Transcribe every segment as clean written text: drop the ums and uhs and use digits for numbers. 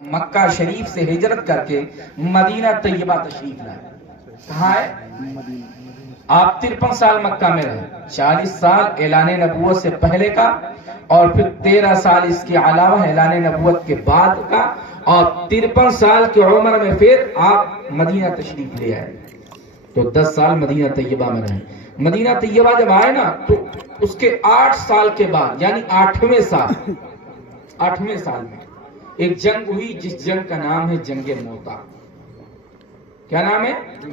مکہ شریف سے ہجرت کر کے مدینہ طیبہ تشریف لائے. کہاں ہے؟ آپ 53 سال مکہ میں رہے، 40 سال اعلان نبوت سے پہلے کا، اور پھر 13 سال اس کے علاوہ اعلان نبوت کے بعد کا، اور 53 سال کی عمر میں پھر آپ مدینہ تشریف لے آئے. تو 10 سال مدینہ طیبہ میں رہے. مدینہ طیبہ جب آئے نا تو اس کے 8 سال کے بعد، یعنی 8ویں سال میں ایک جنگ ہوئی، جس جنگ کا نام ہے جنگ موتا. کیا نام ہے؟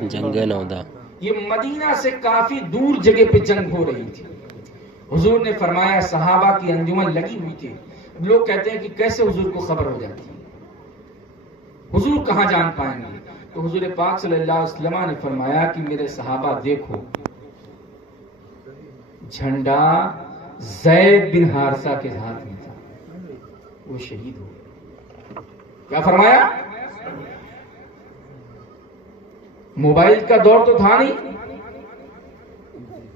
جنگ نودا. یہ مدینہ سے کافی دور جگہ پہ جنگ ہو رہی تھی. حضور نے فرمایا، صحابہ کی انجمن لگی ہوئی تھی. لوگ کہتے ہیں کہ کیسے حضور کو خبر ہو جاتی ہے، حضور کہاں جان پائیں گے؟ تو حضور پاک صلی اللہ علیہ وسلم نے فرمایا کہ میرے صحابہ دیکھو، جھنڈا زید بن حارثہ کے ہاتھ میں تھا، وہ شہید ہو گئے. کیا فرمایا؟ موبائل کا دور تو تھا نہیں،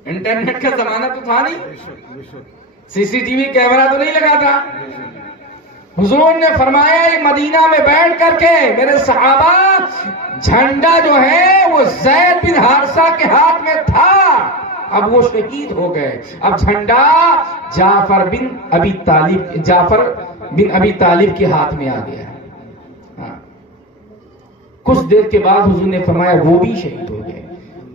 انٹرنیٹ کا زمانہ تو تھا نہیں، سی سی ٹی وی کیمرہ تو نہیں لگا تھا. حضور نے فرمایا یہ مدینہ میں بیٹھ کر کے میرے صحابہ، جھنڈا جو ہے وہ زید بن حارثہ کے ہاتھ میں تھا، اب وہ شہید ہو گئے. اب جھنڈا جعفر بن ابی طالب کے ہاتھ میں آ گیا ہے. کچھ دیر کے بعد حضور نے فرمایا وہ بھی شہید ہو گئے.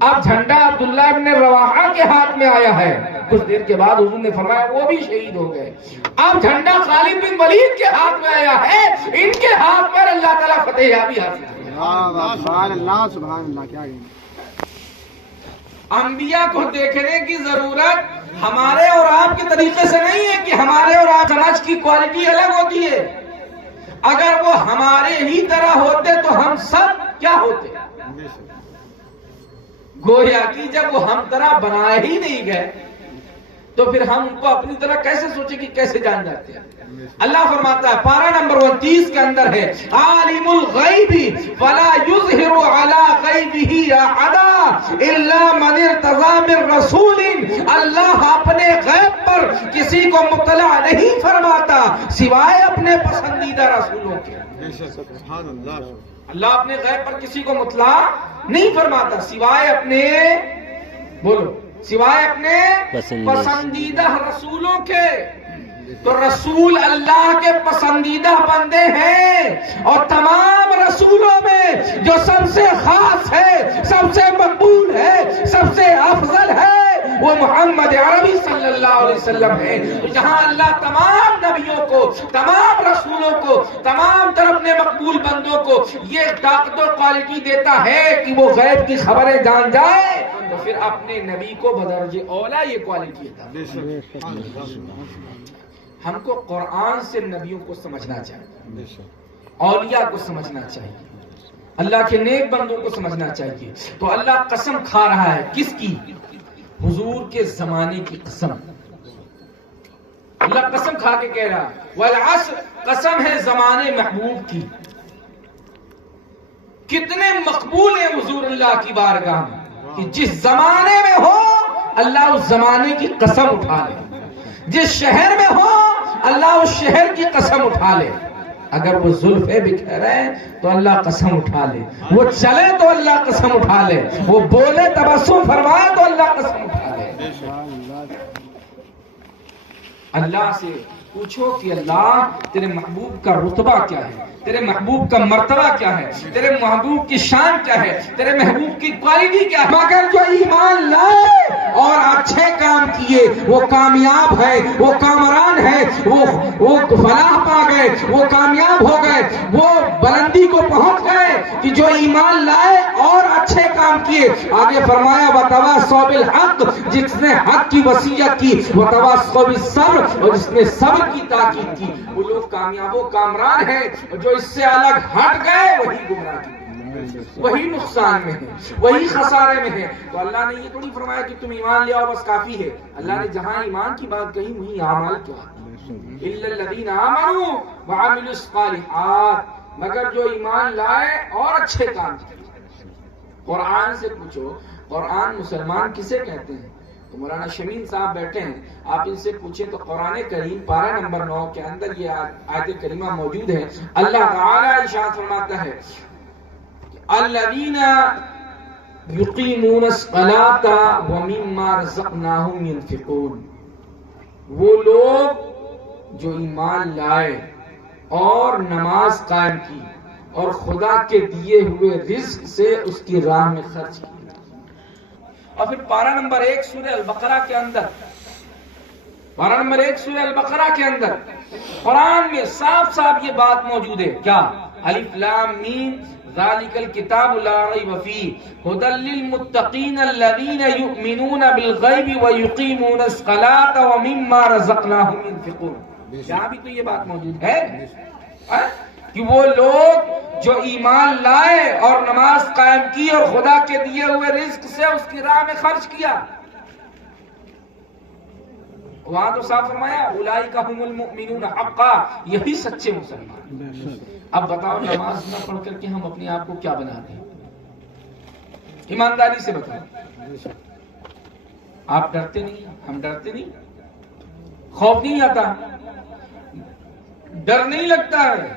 اب جھنڈا عبداللہ بن رواحہ کے ہاتھ میں آیا ہے. کچھ دیر کے بعد حضور نے فرمایا وہ بھی شہید ہو گئے. اب جھنڈا خالد بن ولید کے ہاتھ میں آیا ہے. ان کے ہاتھ پر اللہ تعالیٰ فتح یابی حاصل کی. سبحان اللہ سبحان اللہ. کیا انبیاء کو دیکھنے کی ضرورت ہمارے اور آپ کے طریقے سے نہیں ہے کہ ہمارے اور آپ سمجھ کی کوالٹی الگ ہوتی ہے. اگر وہ ہمارے ہی طرح ہوتے تو ہم سب کیا ہوتے؟ گویا کہ جب وہ ہم طرح بنائے ہی نہیں گئے تو پھر ہم ان کو اپنی طرح کیسے سوچیں کہ کیسے جان جاتے ہیں. اللہ فرماتا ہے پارہ نمبر 29 کے اندر ہے، عالم الغیب ولا یظہر علی غیبہ احدا الا من ارتضی من رسول. اللہ اپنے غیب پر کسی کو مطلع نہیں فرماتا سوائے اپنے پسندیدہ رسولوں کے. اللہ اپنے غیب پر کسی کو مطلع نہیں فرماتا سوائے اپنے، بولو، سوائے اپنے پسندیدہ رسولوں کے. تو رسول اللہ کے پسندیدہ بندے ہیں، اور تمام رسولوں میں جو سب سے خاص ہے، سب سے مقبول ہے، سب سے افضل ہے، وہ محمد عربی صلی اللہ علیہ وسلم ہے. جہاں اللہ تمام نبیوں کو، تمام رسولوں کو، تمام طرف اپنے مقبول بندوں کو یہ طاقت و کوالٹی دیتا ہے کہ وہ غیب کی خبریں جان جائے، تو پھر اپنے نبی کو بدرجہ اولا یہ کوالٹی دیتا. ہم کو قرآن سے نبیوں کو سمجھنا چاہیے، اولیاء کو سمجھنا چاہیے، اللہ کے نیک بندوں کو سمجھنا چاہیے. تو اللہ قسم کھا رہا ہے کس کی؟ حضور کے زمانے کی قسم. اللہ قسم کھا کے کہہ رہا ہے والعصر، قسم ہے زمانے محبوب کی. کتنے مقبول ہیں حضور اللہ کی بارگاہ میں کہ جس زمانے میں ہو اللہ اس زمانے کی قسم اٹھا لے، جس شہر میں ہو اللہ اس شہر کی قسم اٹھا لے. اگر وہ زلفیں بکھیرے تو اللہ قسم اٹھا لے، وہ چلے تو اللہ قسم اٹھا لے، وہ بولے تبسم فرمائے تو اللہ قسم اٹھا لے. اللہ سے پوچھو کہ اللہ تیرے محبوب کا رتبہ کیا ہے، تیرے محبوب کا مرتبہ کیا ہے، تیرے محبوب کی شان کیا ہے، تیرے محبوب کی کوالٹی کیا ہے. مگر جو ایمان لائے اور اچھے کام کیے وہ کامیاب ہے، وہ کامران ہے، وہ فلاح پا گئے، وہ کامیاب ہو گئے، وہ بلندی کو پہنچ گئے کہ جو ایمان لائے اور اچھے کام کیے. آگے فرمایا وتواصوا بالحق، جس نے حق کی وصیت کی، وتواصوا بالصبر، اور جس نے صبر کی تاکید کی، وہ لوگ کامیاب و کامران ہیں. اور جو اس سے الگ ہٹ گئے وہی گمراہ ہیں، وہی نقصان میں ہے، وہی خسارے میں ہے. تو اللہ نے یہ تو نہیں فرمایا کہ تم ایمان لے آؤ بس کافی ہے. اللہ نے جہاں ایمان کی بات کہی وہی اعمال کیا، الا الذین آمنوا وعملوا الصالحات، مگر جو ایمان لائے اور اچھے کام کیے. قرآن سے پوچھو، قرآن مسلمان کسے کہتے ہیں؟ تو مولانا شمیم صاحب بیٹھے ہیں، آپ ان سے پوچھیں تو قرآن کریم پارہ نمبر 9 کے اندر یہ آیت کریمہ موجود ہے۔ اللہ تعالیٰ ارشاد فرماتا ہے الذین یقیمون الصلاۃ ومما رزقناہم ینفقون، وہ لوگ جو ایمان لائے اور نماز قائم کی اور خدا کے دیے ہوئے رزق سے اس کی راہ میں خرچ کی۔ اور پھر پارہ نمبر 1 سورہ البقرہ کے اندر، پارہ نمبر 1 سورہ البقرہ کے اندر قرآن میں صاف صاف یہ بات موجود ہے، کیا؟ الف لام میم ذالک الکتاب لا ریب فیہ ھدی للمتقین الذین یؤمنون بالغیب ویقیمون الصلاۃ ومما رزقناہم ینفقون۔ یہاں بھی تو یہ بات موجود ہے کہ وہ لوگ جو ایمان لائے اور نماز قائم کی اور خدا کے دیے ہوئے رزق سے اس کی راہ میں خرچ کیا۔ وہاں تو صاف فرمایا اولئک ھم المؤمنون حقا، یہی سچے مسلمان۔ اب بتاؤ نماز نہ پڑھ کر کے ہم اپنے آپ کو کیا بنا رہے ہیں؟ ایمانداری سے بتاؤ، آپ ڈرتے نہیں؟ ہم ڈرتے نہیں؟ خوف نہیں آتا؟ ڈر نہیں لگتا ہے؟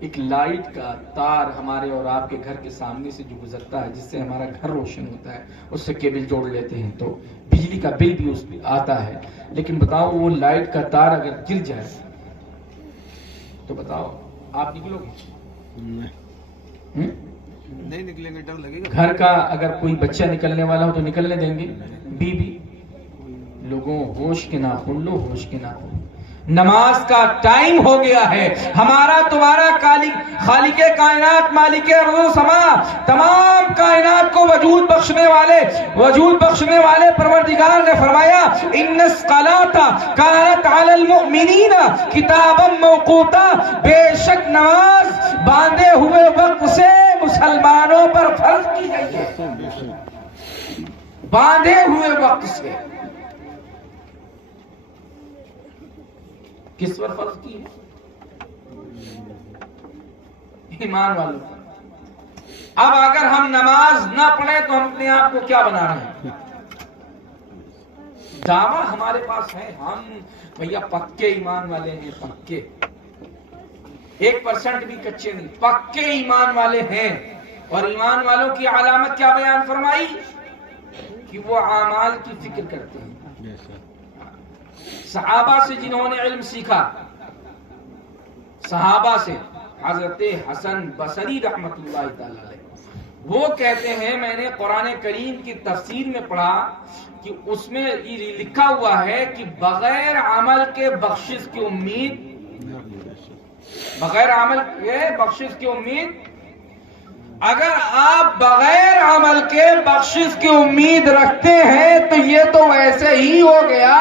ایک لائٹ کا تار ہمارے اور آپ کے گھر کے سامنے سے جو گزرتا ہے، جس سے ہمارا گھر روشن ہوتا ہے، اس سے کیبل جوڑ لیتے ہیں تو بجلی کا بل بھی اس پہ آتا ہے، لیکن بتاؤ وہ لائٹ کا تار اگر گر جائے تو بتاؤ آپ نکلو گے؟ نہیں نکلیں گے، ڈر لگے گا۔ گھر کا اگر کوئی بچہ نکلنے والا ہو تو نکلنے دیں گے؟ بیوی، لوگوں ہوش کے ناخن لو، ہوش کے ناخن۔ نماز کا ٹائم ہو گیا ہے، ہمارا تمہارا خالق کائنات، مالک ارض و سما، تمام کائنات کو وجود بخشنے والے پروردگار نے فرمایا ان الصلاۃ کانت علی المؤمنین کتابا موقوتا، بے شک نماز باندھے ہوئے وقت سے مسلمانوں پر فرض کی گئی ہے، باندھے ہوئے وقت سے۔ کس پر فرض کی ہے؟ ایمان والوں پر۔ اب اگر ہم نماز نہ پڑھیں تو ہم اپنے آپ کو کیا بنا رہے ہیں؟ دعویٰ ہمارے پاس ہے، ہم بھیا پکے ایمان والے ہیں، پکے، 1% بھی کچے نہیں، پکے ایمان والے ہیں۔ اور ایمان والوں کی علامت کیا بیان فرمائی؟ کہ وہ اعمال کی فکر کرتے ہیں۔ صحابہ سے جنہوں نے علم سیکھا، صحابہ سے حضرت حسن بصری رحمت اللہ تعالی علیہ، وہ کہتے ہیں میں نے قرآن کریم کی تفسیر میں پڑھا کہ اس میں یہ لکھا ہوا ہے کہ بغیر عمل کے بخشش کی امید، بغیر عمل کے بخشش کی امید، اگر آپ بغیر عمل کے بخشش کی امید رکھتے ہیں تو یہ تو ویسے ہی ہو گیا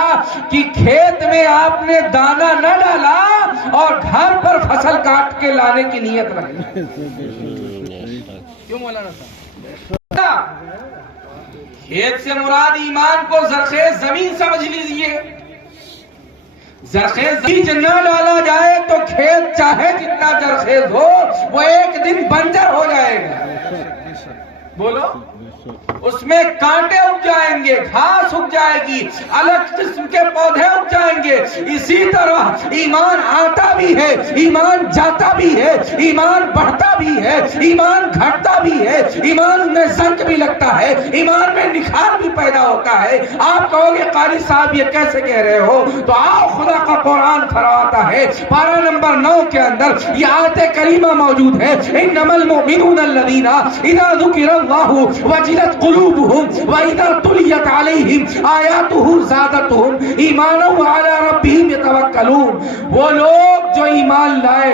کہ کھیت میں آپ نے دانا نہ ڈالا اور گھر پر فصل کاٹ کے لانے کی نیت رکھی۔ کیوں مولانا صاحب؟ کھیت سے مراد ایمان کو زرخیز زمین سمجھ لیجیے، زرخیز بیج نہ ڈالا جائے تو کھیت چاہے جتنا زرخیز ہو وہ ایک دن بنجر ہو جائے گا۔ بولو، اس میں کانٹے اگ جائیں گے، گھاس اگ جائے گی، الگ قسم کے پودے اگ جائیں گے۔ اسی طرح ایمان آتا بھی ہے، ایمان جاتا بھی ہے، ایمان بڑھتا بھی ہے، ایمان گھٹتا بھی ہے، ایمان میں زنگ بھی لگتا ہے، ایمان میں نکھار بھی پیدا ہوتا ہے۔ آپ کہو گے قاری صاحب یہ کیسے کہہ رہے ہو؟ تو آؤ خدا کا قرآن فرماتا ہے پارہ نمبر 9 کے اندر یہ آیت کریمہ موجود ہے، انما المؤمنون الذین اذا ذکر اللہ وجلت قلوبهم وَإِذَا تُلِيَتْ عَلَيْهِمْ آيَاتُهُ زَادَتْهُمْ إِيمَانًا وَعَلَىٰ رَبِّهِمْ يَتَوَكَّلُونَ۔ وہ لوگ جو ایمان لائے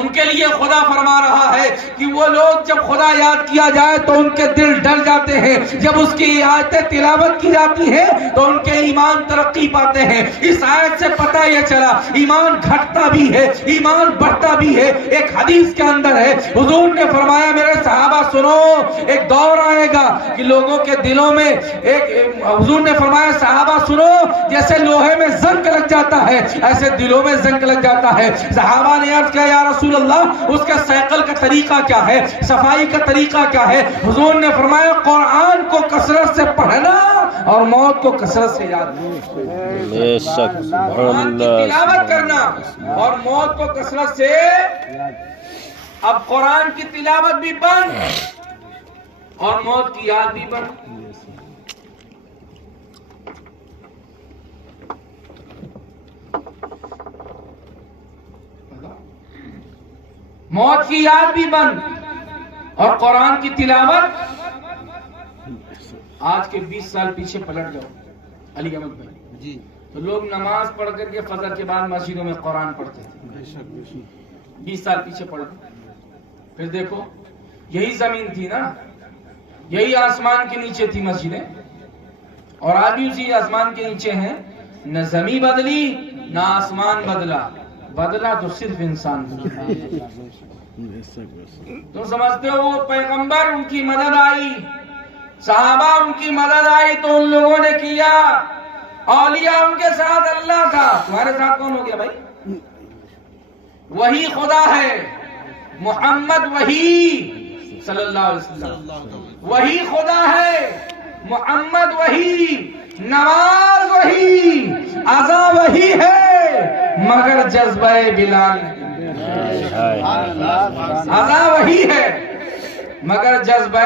ان کے لیے خدا فرما رہا ہے کہ وہ لوگ جب خدا یاد کیا جائے تو ان کے دل ڈر جاتے ہیں، جب اس کی آیتیں تلاوت کی جاتی ہیں تو ان کے ایمان ترقی پاتے ہیں۔ اس آیت سے پتہ یہ چلا ایمان گھٹتا بھی ہے، ایمان بڑھتا بھی ہے۔ ایک حدیث کے اندر ہے، حضور نے فرمایا میرے صحابہ سنو، ایک دور آئے گا کہ لوگوں کے دلوں میں حضور نے فرمایا صحابہ سنو، جیسے لوہے میں زنگ لگ جاتا ہے ایسے دلوں میں زنگ لگ جاتا ہے۔ صحابہ نے عرض کیا یا رسول رسول اللہ اس کا سائیکل کا طریقہ کیا ہے، صفائی کا طریقہ کیا ہے؟ حضور نے فرمایا قرآن کو کثرت سے پڑھنا اور موت کو کثرت سے یاد کرنا، قرآن کی تلاوت کرنا اور موت کو کثرت سے۔ اب قرآن کی تلاوت بھی بند اور موت کی یاد بھی بند۔ موت کی یاد بھی بند اور قرآن کی تلاوت۔ آج کے 20 سال پیچھے پلٹ جاؤ علی احمد بھائی جی، تو لوگ نماز پڑھ کر کے فجر کے بعد مسجدوں میں قرآن پڑھتے تھے۔ 20 سال پیچھے پڑھ پھر دیکھو یہی زمین تھی نا، یہی آسمان کے نیچے تھی مسجدیں، اور آج بھی اسی آسمان کے نیچے ہیں۔ نہ زمین بدلی نہ آسمان بدلا، بدلا تو صرف انسان بدلا۔ تم سمجھتے ہو وہ پیغمبر ان کی مدد آئی، صحابہ ان کی مدد آئی تو ان لوگوں نے کیا، اولیاء ان کے ساتھ اللہ تھا، تمہارے ساتھ کون ہو گیا بھائی؟ وہی خدا ہے، محمد وہی صلی اللہ علیہ وسلم وہی خدا ہے، محمد وہی، نماز وہی، عزا وہی ہے، مگر جذبہ بلال عزا وہی ہے مگر جذبہ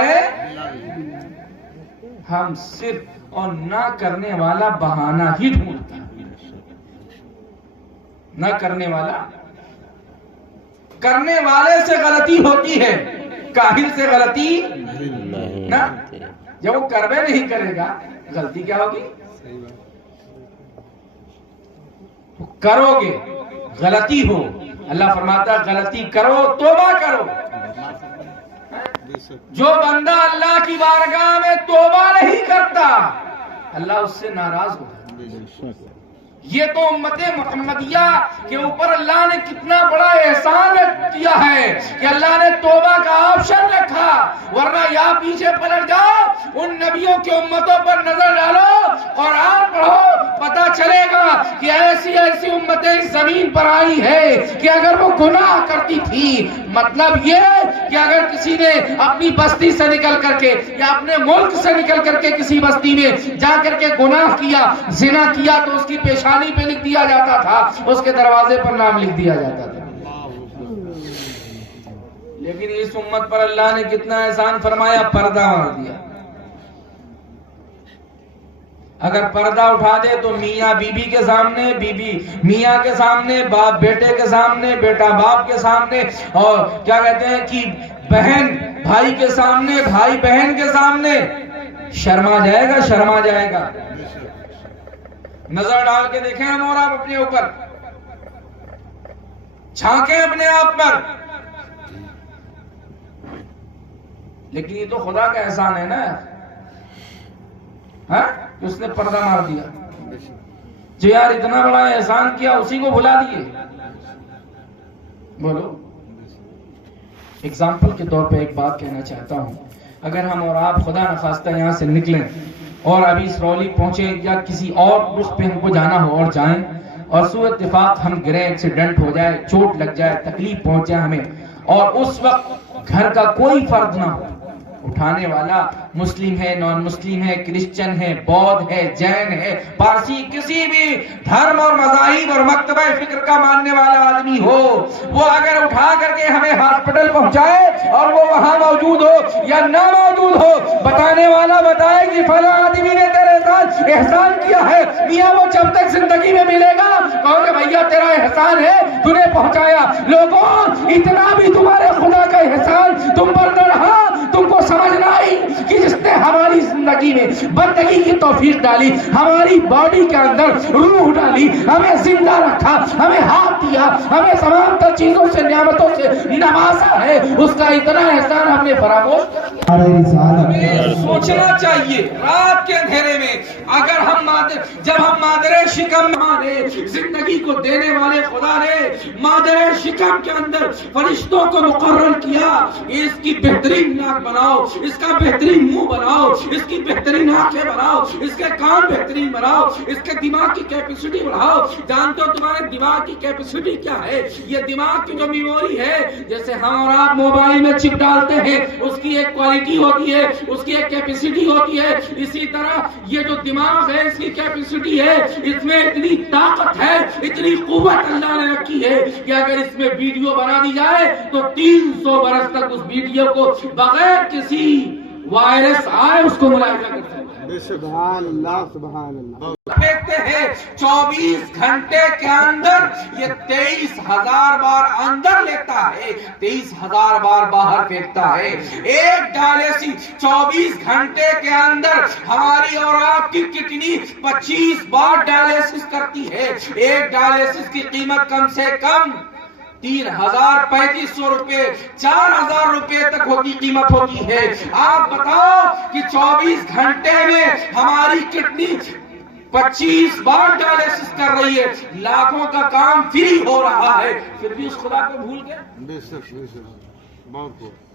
ہم صرف اور نہ کرنے والا بہانہ ہی ڈھونڈتا ہے، نہ کرنے والا، کرنے والے سے غلطی ہوتی ہے، کاہل سے غلطی نہ، جب وہ کروے نہیں کرے گا غلطی کیا ہوگی؟ کرو گے غلطی ہو، اللہ فرماتا ہے غلطی کرو توبہ کرو۔ جو بندہ اللہ کی بارگاہ میں توبہ نہیں کرتا اللہ اس سے ناراض ہوتا ہے۔ یہ تو امت محمدیہ کے اوپر اللہ نے کتنا بڑا احسان کیا ہے کہ اللہ نے توبہ کا آپشن رکھا، ورنہ یا پیچھے پلٹ جاؤ، ان نبیوں کی امتوں پر نظر ڈالو، قرآن پڑھو، پتہ چلے گا کہ ایسی ایسی امتیں اس زمین پر آئی ہے کہ اگر وہ گناہ کرتی تھی، مطلب یہ کہ اگر کسی نے اپنی بستی سے نکل کر کے یا اپنے ملک سے نکل کر کے کسی بستی میں جا کر کے گناہ کیا، زنا کیا، تو اس کی پیشانی پہ لکھ دیا جاتا تھا، اس کے دروازے پر نام لکھ دیا جاتا تھا۔ لیکن اس امت پر اللہ نے کتنا احسان فرمایا، پردہ مار دیا۔ اگر پردہ اٹھا دے تو میاں بیوی کے سامنے، بیوی میاں کے سامنے، باپ بیٹے کے سامنے، بیٹا باپ کے سامنے، اور کیا کہتے ہیں کہ بہن بھائی کے سامنے، بھائی بہن کے سامنے شرما جائے گا، شرما جائے گا۔ نظر ڈال کے دیکھیں ہم اور آپ اپنے اوپر، چھانکیں اپنے آپ پر۔ لیکن یہ تو خدا کا احسان ہے نا، ہاں اس نے پردہ مار دیا۔ جو یار اتنا بڑا احسان کیا اسی کو بھلا دیے۔ بولو، اگزامپل کے طور پہ ایک بات کہنا چاہتا ہوں، اگر ہم اور آپ خدا نخواستہ یہاں سے نکلیں اور ابھی سرولی پہنچے یا کسی اور رخ پہ ہم کو جانا ہو اور جائیں، اور سوء اتفاق ہم گریں، ایکسیڈنٹ ہو جائے، چوٹ لگ جائے، تکلیف پہنچے ہمیں، اور اس وقت گھر کا کوئی فرد نہ ہو، اٹھانے والا مسلم ہے، نان مسلم ہے، کرسچن ہے، بودھ ہے، جین ہے، پارسی، کسی بھی دھرم اور مذاہب اور مکتبہ فکر کا ماننے والا آدمی ہو، وہ اگر اٹھا کر کے ہمیں ہاسپٹل پہنچائے اور وہ وہاں موجود ہو یا نہ موجود ہو، بتانے والا بتائے کہ فلاں آدمی نے تیرے ساتھ احسان کیا ہے، میاں وہ جب تک زندگی میں ملے گا کہو کہ بھیا تیرا احسان ہے، تو نے پہنچایا۔ لوگوں، اتنا بھی تمہارے خدا کا احسان تم پر نہ رہا، تم کو سمجھنا ہی کہ جس نے ہماری زندگی میں بندگی کی توفیق ڈالی، ہماری باڈی کے اندر روح ڈالی، ہمیں زندہ رکھا، ہمیں ہاتھ دیا، ہمیں تمام تر چیزوں سے، نعمتوں سے نوازا ہے، اس کا اتنا احسان ہم نے فراموش کر دیا۔ ہمیں سوچنا چاہیے رات کے اندھیرے میں، اگر ہم جب ہم مادر شکم نے زندگی کو دینے والے خدا نے مادر شکم کے اندر فرشتوں کو مقرر کیا، اس کی بہترین ناک بناؤ، اس کا بہترین منہ بناؤ، اس کی بہترین آنکھیں بناؤ، اس کے کان بہترین بناؤ، اس کے دماغ کی کیپیسٹی بڑھاؤ. جانتے ہو تمہارے دماغ کی کیپیسٹی کیا ہے؟ یہ دماغ کی جو میموری ہے، جیسے ہم اور آپ موبائل میں چپ ڈالتے ہیں، اس کی ایک کوالٹی ہوتی ہے، اس کی ایک کیپیسٹی ہوتی ہے. اسی طرح یہ جو دماغ ہے، اس کی کیپیسٹی ہے، اس میں اتنی طاقت ہے، اتنی قوت اللہ نے رکھی ہے کہ اگر اس میں ویڈیو بنا دی جائے تو 300 برس تک اس ویڈیو کو بغیر کسی وائرس آئے اس کو ملاحظہ کر سکتے ہیں. سبحان اللہ سبحان اللہ. دیکھتے ہیں 24 گھنٹے کے اندر یہ 23,000 بار اندر لیتا ہے، 23,000 بار باہر پھینکتا ہے. ایک ڈائلیسس 24 گھنٹے کے اندر ہماری اور آپ کی کڈنی 25 بار ڈائلیسس کرتی ہے. ایک ڈائلیسس کی قیمت کم سے کم 3,3500 روپے 4,000 روپے تک ہوتی قیمت ہوتی ہے. آپ بتاؤ کہ 24 گھنٹے میں ہماری کڈنی 25 بار ڈائلیسس کر رہی ہے، لاکھوں کا کام فری ہو رہا ہے، پھر بھی اس خدا کو بھول گئے. بے شک بہت خوب.